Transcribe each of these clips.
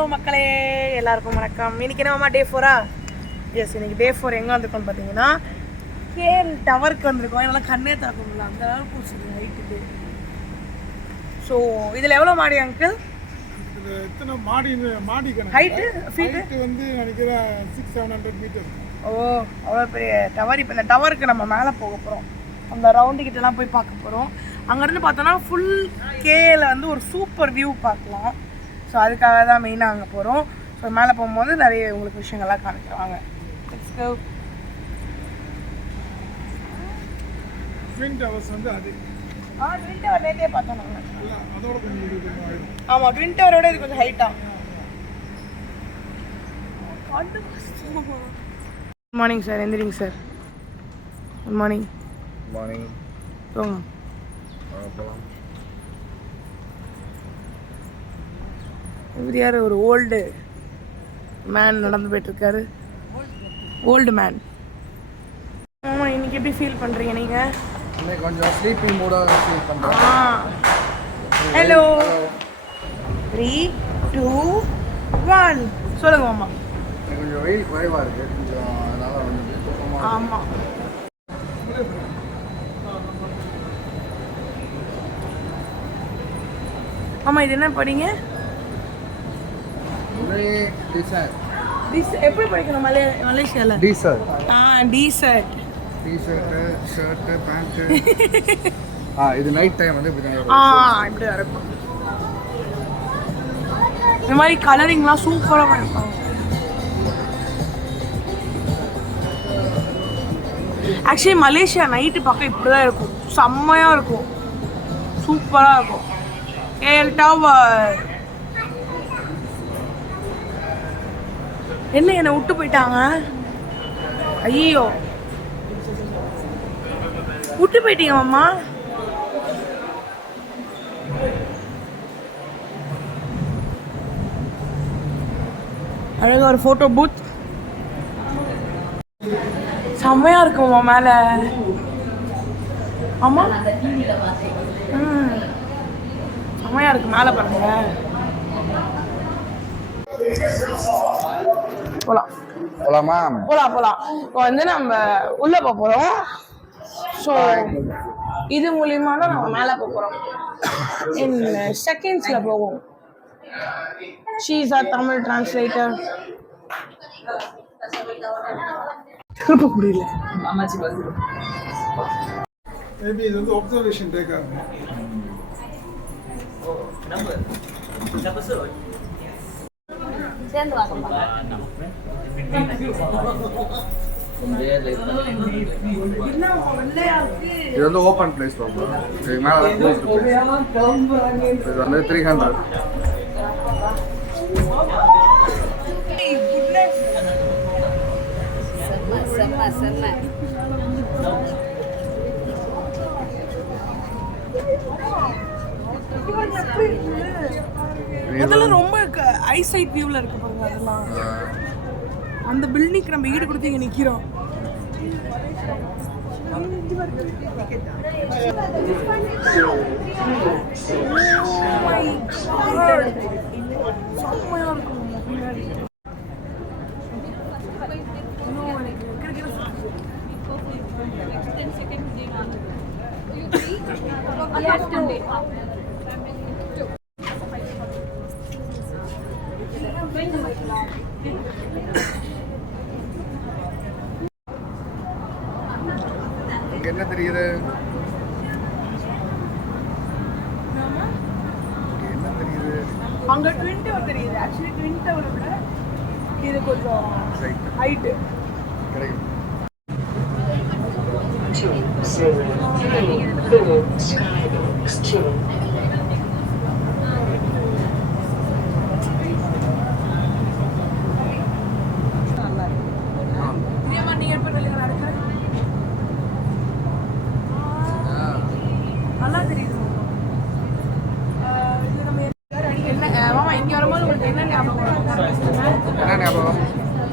Hello மக்களே எல்லாருக்கும் வணக்கம். இன்னைக்கு என்னம்மா டே ஃபோரா எஸ் இன்னைக்கு டே ஃபோர் எங்கே வந்திருக்கோம் பார்த்தீங்கன்னா கேஎல் டவருக்கு வந்திருக்கோம். என்னால் கண்ணே தாக்க முடியல அந்த அளவுக்கு பிடிச்சிருக்கு ஹைட்டுக்கு ஸோ இதில் எவ்வளோ மாடி அங்கிள் எத்தனை மாடி மாடி ஹைட்டு ஃபீட்டு வந்து நினைக்கிறேன் சிக்ஸ் செவன் ஹண்ட்ரட் மீட்டர் ஓ அவ்வளோ பெரிய டவர் இப்போ இந்த டவருக்கு நம்ம மேலே போக போகிறோம் அந்த ரவுண்டு கிட்டலாம் போய் பார்க்க போகிறோம் அங்கேருந்து பார்த்தோன்னா ஃபுல் கேல வந்து ஒரு சூப்பர் வியூ பார்க்கலாம். ஸோ அதுக்காக தான் மெயினாக அங்கே போகிறோம் ஸோ மேலே போகும்போது நிறைய உங்களுக்கு விஷயங்கள்லாம் காமிக்கிறாங்க Let's go. ட்வின் டவர்ஸ் வந்து அது ஆ ட்வின் டவர் பார்த்தோம் நாங்கள் அதோட கொஞ்சம் ஆயிடும் ஆமாம் ட்வின் டவரோட இது கொஞ்சம் ஹைட்டாக குட் மார்னிங் சார் எந்திரிங்க சார் குட் மார்னிங் மார்னிங் போங்க. போகலாம் இவர் யார்? ஒரு ஓல்டு மேன் நடந்து போயிட்டு இருக்காரு ஓல்டு மேன் ஆமா இன்னைக்கு எப்படி ஃபீல் பண்றீங்க நீங்க? இன்னைக்கு கொஞ்சம் ஸ்லீப்பிங் மூடாக ஃபீல் பண்ணுறேன் ஹலோ த்ரீ டூ ஒன் சொல்லுங்க மாமா. கொஞ்சம் வெயில் குறைவாக இருக்குது கொஞ்சம் அதனால் வந்து தூக்கமாக ஆமா. ஆமா இது என்ன படிங்க? எப்படி படிக்கணும்? மலே மலேசியால? ஆ ஷர்ட்டு பேண்ட்டு. ஆ இது நைட் டைம் வந்து இப்படி ஆ இருக்கும். இப்படி தான் இருக்கும். இந்த மாதிரி கலரிங்லாம் சூப்பராக பண்ணிருப்பாங்க ஆக்சுவலி மலேசியா நைட்டு பார்க்க இப்படி தான் இருக்கும். செம்மையாக இருக்கும். சூப்பராக இருக்கும். ஏல் டவர் என்ன என்னை விட்டு போயிட்டாங்க? ஐயோ. விட்டு போயிட்டீங்க மாமா? ஒரு ஃபோட்டோ பூத் செம்மையாக இருக்குமா மேலே. ஆமாம் ம். செம்மையாக இருக்கு மேலே பாருங்க. போலாம். போலாமா போலாம் போலாம். இப்போ வந்து நம்ம உள்ள போக போறோம். ஸோ இது மூலியமா தான் நம்ம மேலே போக போறோம். இன் செகண்ட்ஸ்ல போவோம். ஷீஸ் ஆர் தமிழ் டிரான்ஸ்லேட்டர் திருப்ப முடியல. மேபி இது வந்து ஒப்சர்வேஷன் டேக் ஆகும் இது வந்து ஓப்பன் பிளேஸ் ப்ராப்ளம் இதுக்கு மேலே இது வந்து த்ரீ ஹண்ட்ரட் செம்ம செம்ம அதெல்லாம் ரொம்ப ஐசைட் வியூல இருக்கு பாருங்க அதெல்லாம் அந்த பில்டிங்க்கு நம்ம ஈடு கொடுத்து இங்க நிக்கிறோம் Oh my God. செம்மையா இருக்கும் நம்ம பின்னாடி. இன்னும் எனக்கு கிறுகிறு இங்கே என்ன தெரியுது இங்க என்ன தெரியுது அங்க ட்வின் டவர் தெரியுது. ஆக்சுவலி ட்வின் டவரை விட இது கொஞ்சம் ரைட் ஹைட்டு கிடைக்கும் இதேமா நீங்க எப்ப வெளியே நடக்கிற நல்லா தெரியுது ஆஹ் இது நம்ம என்ன ஆஹ் மாமா இங்க வரும்போது உங்களுக்கு என்ன ஞாபகம் வரும்? என்ன ஞாபகம்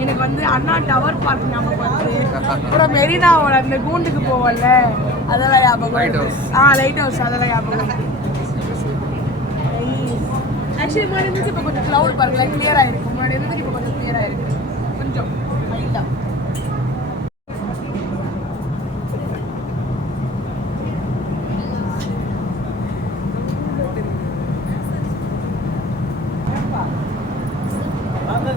எனக்கு வந்து அண்ணா டவர் பார்க் ஞாபகம் வருது அப்புறம் மெரினாவோட அந்த கூண்டுக்கு போவோம்ல அதெல்லாம் ஞாபகம் வருது. house. ஆ லைட் ஹவுஸ் அதெல்லாம் ஞாபகம். ஆக்சுவலி முன்னாடி இருந்துச்சு இப்போ கொஞ்சம் க்ளவுட் பாருங்களா கிளியர் ஆயிருக்கு முன்னாடி இருந்துச்சு இப்போ கொஞ்சம் கிளியர் ஆயிருக்கு கொஞ்சம் லைட்டாக நம்ம போகிறது வந்து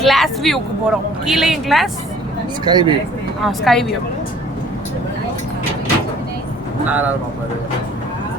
கிளாஸ் வியூக்கு போகிறோம் கீழேயும் கிளாஸ் ஸ்கை வியூ ஆ ஸ்கை வியூ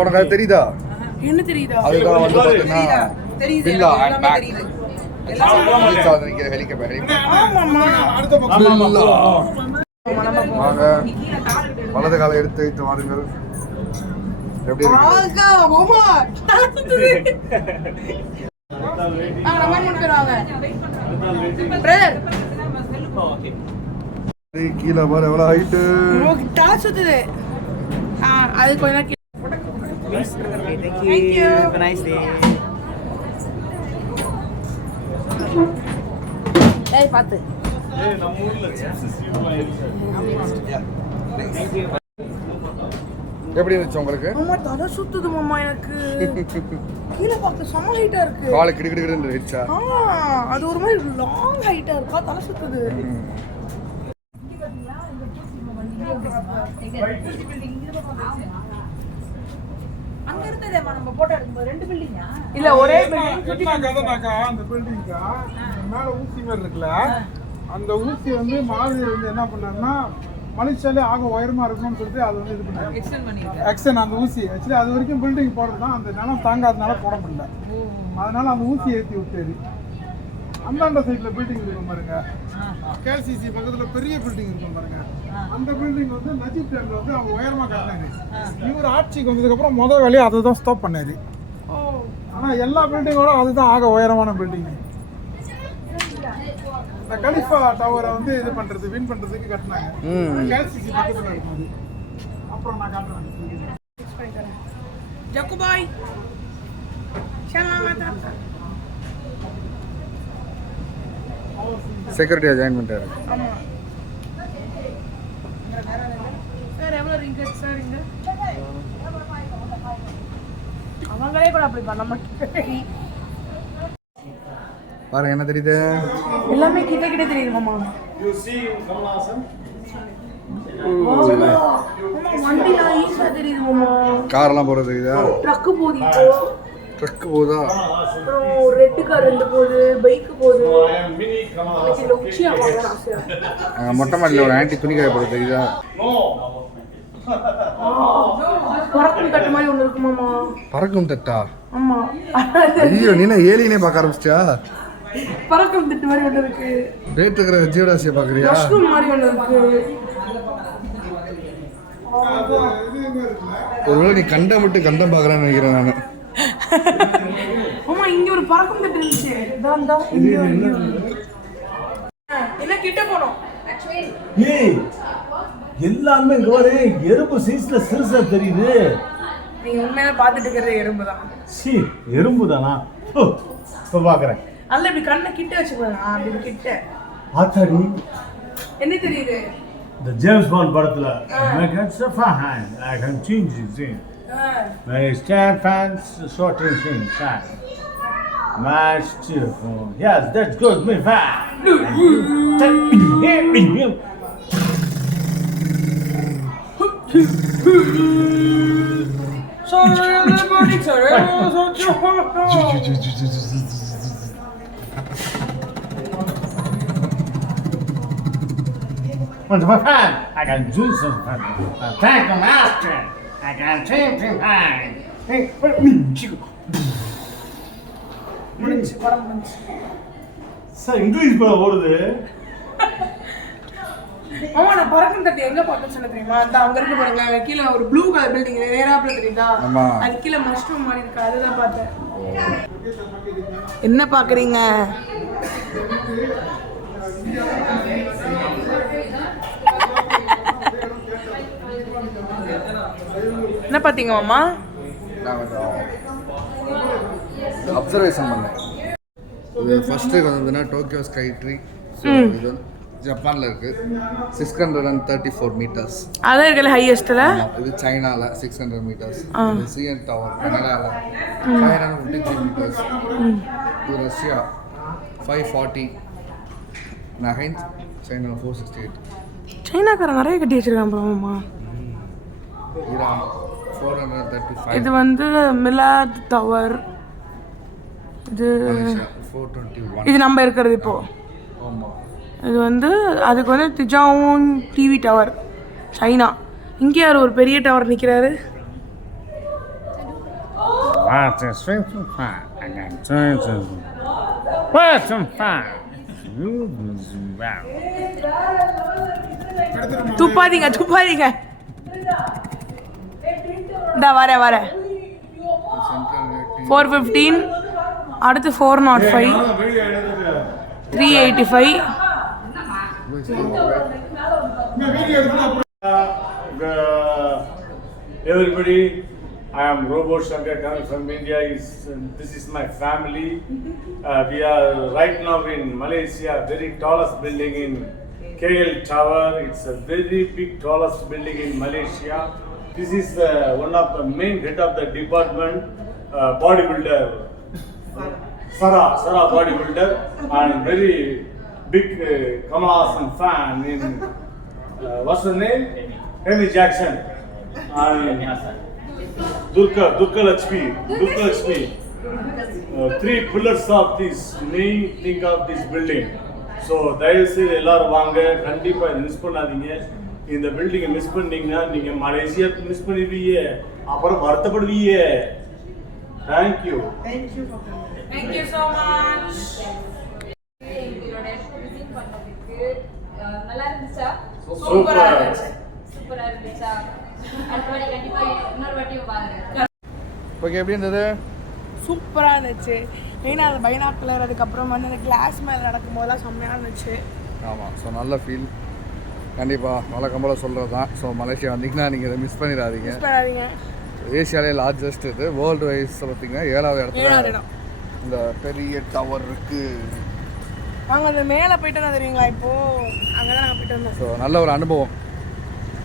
உனக்கு அது தெரியுதா? என்ன தெரியுதா? அதுதான் வந்து பார்த்தீங்கன்னா அண்ட் பேக் வலது காலை எடுத்து வைத்து வாருங்கள். எப்படி கீழே பாரு எவ்வளோ ஹைட்டு தலை சுத்துது. அது கொஞ்ச நேரம் கீழே. Thank you. Have a nice day. ஏய், பாத்து. எப்படி இருந்துச்சு உங்களுக்கு? மாமா, தலை சுத்துது மாமா எனக்கு. கீழே பார்க்க செம ஹைட்டா இருக்கு. காலை கிடு கிடு கிடுன்னு இருந்துச்சா? ஆ, அது ஒரு மாதிரி லாங் ஹைட்டா இருக்கா. தலை சுத்துது. அங்க இருந்ததேம்மா நம்ம போட்டோ எடுக்கும்போது ரெண்டு பில்டிங்கா இல்ல ஒரே building. என்ன கதைனாக்கா அந்த பில்டிங்கா மேல ஊசி மாதிரி இருக்குல்ல? அந்த ஊசி வந்து மாதிரி வந்து என்ன பண்ணாருன்னா மனுஷாலே ஆக உயரமா இருக்கணும்னு சொல்லிட்டு அது வந்து இது பண்ணாரு. எக்ஸ்டன் அந்த ஊசி. ஆக்சுவலி அது வரைக்கும் பில்டிங் போடுறது தான் அந்த நிலம் தாங்காதனால போட முடியல. அதனால அந்த ஊசி ஏற்றி விட்டாரு. அந்தாண்ட சைட்ல பில்டிங் இருக்கும் பாருங்க. கேஎல்சிசி பக்கத்துல பெரிய பில்டிங் இருக்கும் பாருங்க. அந்த பில்டிங் வந்து நஜீப் டைம்ல வந்து அவங்க உயரமா கட்டினாரு. இவர் ஆட்சிக்கு வந்ததுக்கு அப்புறம் முதல் வேலையை அதை தான் ஸ்டாப் பண்ணாரு. ஓ. ஆனா எல்லா பில்டிங்கோட அதுதான் ஆக உயரமான பில்டிங் இந்த கலிஃபா டவரை வந்து இது பண்றது வின் பண்றதுக்கு கட்டினாங்க. கேஎல்சிசி பக்கத்துல இருக்கும் அப்புறம் நான் காட்டுறேன். ஜக்குபாய். ஷமா செக்யூரிட்டியாக ஜாயின் பண்ணிட்டாரு ஆமா. சார் எவ்வளோ ரிங்கட் சார் இங்க? அவங்களே கூட அப்படி பண்ண மாட்டேங்க. பாருங்க என்ன தெரியுது? எல்லாமே கிட்ட கிட்ட தெரியுது மாமா ஈஸியா தெரியுது மாமா காரெல்லாம் போகிறது தெரியுதா ட்ரக்கு போகுது ட்ரக்கு போதா அப்புறம் ரெட்டு கார் ரெண்டு போகுது பைக்கு போகுது மொட்டை மாடியில் ஒரு ஆன்டி துணி காய போகிறது தெரியுதா பறக்கும் தட்டு மாதிரி ஒன்று இருக்கு மாமா. பறக்கும் தட்டா? ஆமா. ஐயோ நீ என்ன ஏலியனே பார்க்க ஆரம்பிச்சிட்டா பறக்கும் தட்டு மாதிரி ஒன்று இருக்கு. ரேட் இருக்கிற ஜீவராசியை பார்க்குறியா? மஷ்ரூம் மாதிரி ஒன்று இருக்கு. ஒருவேளை நீ கண்டம் விட்டு கண்டம் பார்க்குறேன்னு நினைக்கிறேன் நான். ஆமா இங்க ஒரு பறக்கும் தட்டு இருந்துச்சு இதான் தான் இங்க என்ன? கிட்ட போனோம். ஏய் எல்லாமே இங்க வர எறும்பு சைஸ்ல சிறுசா தெரியுது. நீங்க உண்மையில பாத்துட்டு இருக்கிறது எறும்பு தான் சி எறும்பு தானா இப்போ பாக்குறேன். அல்ல இப்படி கண்ணை கிட்ட வச்சுக்கோங்க. அப்படி கிட்ட. ஆத்தாடி. என்ன தெரியுது? இந்த ஜேம்ஸ் பாண்ட் படத்துல I can change the My stand fans shorting things. My cheerful. Yes, that goes me fine. What's my fan? I can do something. Thank you, master. I can change the fan. Hey, what me? முடிஞ்சு படம் முடிஞ்சு sir English படம் ஓடுது ஆமா நான் பறக்கும் தட்டி எங்க பார்த்தேன்னு சொல்ல தெரியுமா அந்த அங்க இருக்கு பாருங்க அங்க கீழே ஒரு ப்ளூ கலர் பில்டிங் நேராப்ல தெரியுதா. அது கீழே மஷ்ரூம் மாதிரி இருக்கு அதுதான் பார்த்தேன் என்ன பாக்குறீங்க என்ன பாத்தீங்க மாமா? நான் கொஞ்சம் அப்சர்வேஷன் பண்ணேன். இது ஃபஸ்ட்டு வந்ததுன்னா டோக்கியோ ஸ்கை ட்ரீ ஸோ இது வந்து ஜப்பானில் இருக்குது six hundred and thirty four meters அதான் இருக்கல ஹையஸ்ட்ல இது சைனால சிக்ஸ் ஹண்ட்ரட் மீட்டர்ஸ் இது சிஎன் டவர் கனடாவில் five hundred fifty three meters இது ரஷ்யா ஃபைவ் ஃபார்ட்டி நகைன் சைனா ஃபோர் சிக்ஸ்டி எயிட் சைனாக்காரன் நிறைய கட்டி வச்சிருக்கான் மாமா. ஈரான் இது வந்து மிலாத் டவர். இது இது நம்ம இருக்கிறது இப்போ. இது வந்து அதுக்கு வந்து திஜாவும் டிவி டவர் சைனா. இங்கே யார் ஒரு பெரிய டவர் நிற்கிறாரு. துப்பாதீங்க துப்பாதீங்க. இந்த வர வர ஃபோர் ஃபிஃப்டீன் அடுத்து four naught five three eighty five everybody, I am Robo Shankar coming from India. Is this is my family. Uh, we are right now in Malaysia, very tallest building in KL Tower. It's a very big tallest building in Malaysia. This is uh, one of the main head of the department, uh, bodybuilder. Sarah, Sarah bodybuilder, and very big uh, Kamal Hassan fan in uh, what's her name? Amy Jackson. And Durga, Durga Lakshmi, Durga Lakshmi. Uh, three pillars of this main thing of this building. So தயவுசெய்து எல்லாரும் வாங்க கண்டிப்பாக இதை miss பண்ணாதீங்க இந்த பில்டிங்கை miss பண்ணீங்கன்னா நீங்கள் மலேசியா மிஸ் பண்ணிடுவீங்க. அப்புறம் வருத்தப்படுவீங்க. Thank you thank you so much எங்களோட விசிட் பண்ணதுக்கு நல்லா இருந்துச்சா? சூப்பரா இருந்துச்சு. சூப்பரா இருந்துச்சா? அடுத்த வாட்டி கண்டிப்பா இன்னொரு வாட்டியும் பாருங்க ஓகே எப்படி இருந்தது? சூப்பராக இருந்துச்சு. மெயினாக அந்த பைனாக்குலர் அதுக்கப்புறம் வந்து அந்த கிளாஸ் மேலே நடக்கும் போதெல்லாம் செம்மையாக இருந்துச்சு. ஆமாம் ஸோ நல்ல ஃபீல் கண்டிப்பாக மலை கம்பளை சொல்கிறது தான் ஸோ மலேசியா வந்தீங்கன்னா நீங்கள் இதை மிஸ் பண்ணிடாதீங்க. ஏசியாலே லார்ஜஸ்ட் இது. வேர்ல்டு வைஸ் பார்த்தீங்கன்னா ஏழாவது இடத்துல இந்த பெரிய டவர் இருக்குது நாங்கள் அந்த மேலே போயிட்டு வந்தோம் தெரியுங்களா? இப்போது அங்கே தான் நாங்கள் போயிட்டு வந்தோம். ஸோ நல்ல ஒரு அனுபவம்.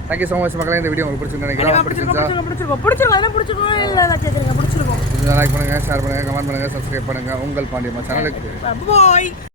தேங்க்யூ ஸோ மச் மக்களே. இந்த வீடியோ உங்களுக்கு பிடிச்சிருந்து நினைக்கிறேன் பிடிச்சிருக்கோம் பிடிச்சிருக்கோம் பிடிச்சிருக்கோம். அதெல்லாம் பிடிச்சிருக்கோம். இல்லை நான் கேட்குறீங்க பிடிச்சிருக்கோம். லைக் பண்ணுங்கள் ஷேர் பண்ணுங்கள் கமெண்ட் பண்ணுங்கள் சப்ஸ்கிரைப் பண்ணுங்கள் உங்கள் பாண்டியம்மா சேனலுக்கு பாய்